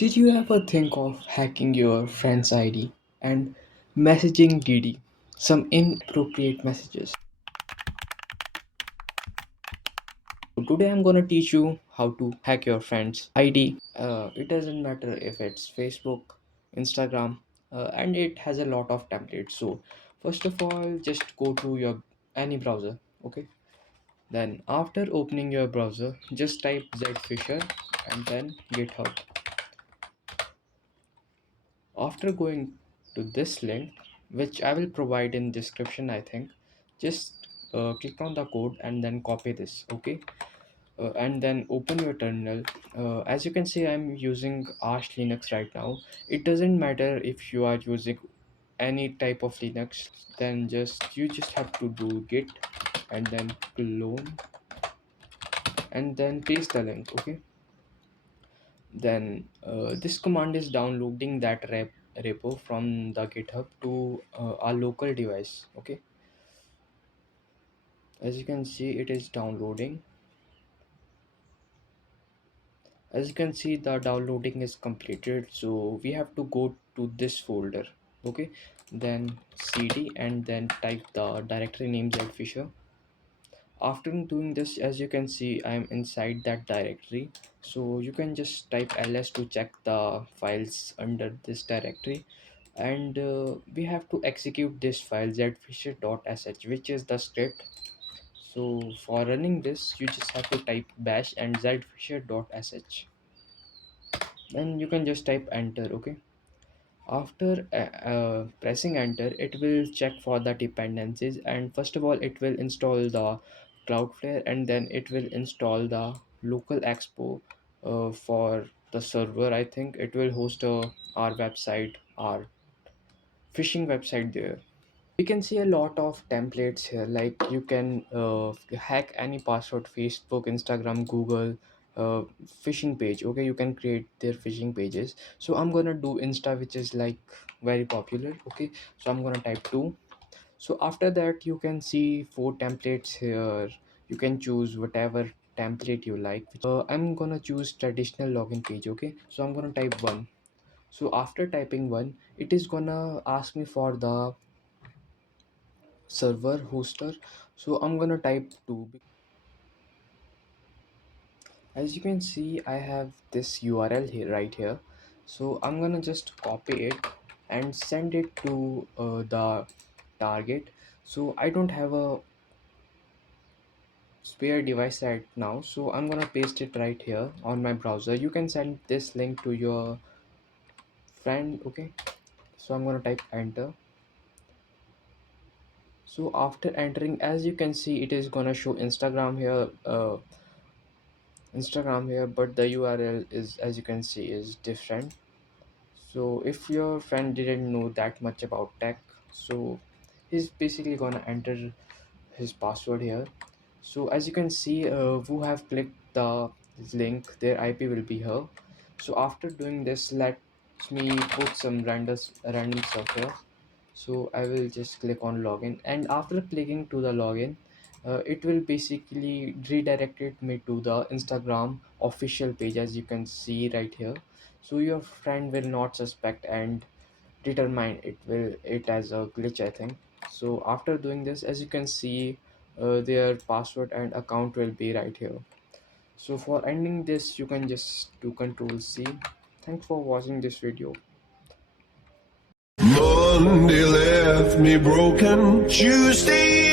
Did you ever think of hacking your friend's ID and messaging DD some inappropriate messages? So today I'm gonna teach you how to hack your friend's ID. It doesn't matter if it's Facebook, Instagram, and it has a lot of templates. So first of all, just go to your any browser. Okay. Then after opening your browser, just type Zphisher and then GitHub. After going to this link, which I will provide in description, I think, just click on the code and then copy this. Okay. And then open your terminal. As you can see, I'm using Arch Linux right now. It doesn't matter if you are using any type of Linux, then you just have to do git and then clone and then paste the link. Okay. Then this command is downloading that repo from the GitHub to our local device. Okay, as you can see, it is downloading. As you can see, the downloading is completed, so we have to go to this folder. Okay, then cd and then type the directory name Zphisher. After doing this, as you can see, I am inside that directory, so you can just type ls to check the files under this directory. And we have to execute this file zphisher.sh, which is the script. So for running this, you just have to type bash and zphisher.sh, then you can just type enter. Okay, after pressing enter, it will check for the dependencies, and first of all it will install the Cloudflare, and then it will install the local expo for the server. I think it will host our website, our phishing website there. We can see a lot of templates here, like you can hack any password, Facebook, Instagram, Google phishing page. Okay, you can create their phishing pages. So I'm gonna do Insta, which is like very popular. Okay, so I'm gonna type 2. So after that, you can see 4 templates here. You can choose whatever template you like. I'm gonna choose traditional login page. Okay, so I'm gonna type 1. So after typing 1, it is gonna ask me for the server hoster. So I'm gonna type 2. As you can see, I have this URL here, right here. So I'm gonna just copy it and send it to the target. So I don't have a spare device right now, so I'm gonna paste it right here on my browser. You can send this link to your friend. Okay, so I'm gonna type enter. So after entering, as you can see, it is gonna show Instagram here, but the URL is, as you can see, is different. So if your friend didn't know that much about tech, so he's basically gonna enter his password here. So as you can see, who have clicked the link, their IP will be here. So after doing this, let me put some random stuff here. So I will just click on login, and after clicking to the login, it will basically redirected me to the Instagram official page, as you can see right here. So your friend will not suspect and determine it as a glitch, I think. So after doing this, as you can see, their password and account will be right here. So for ending this, you can just do Control C. Thanks for watching this video. Monday left me broken. Tuesday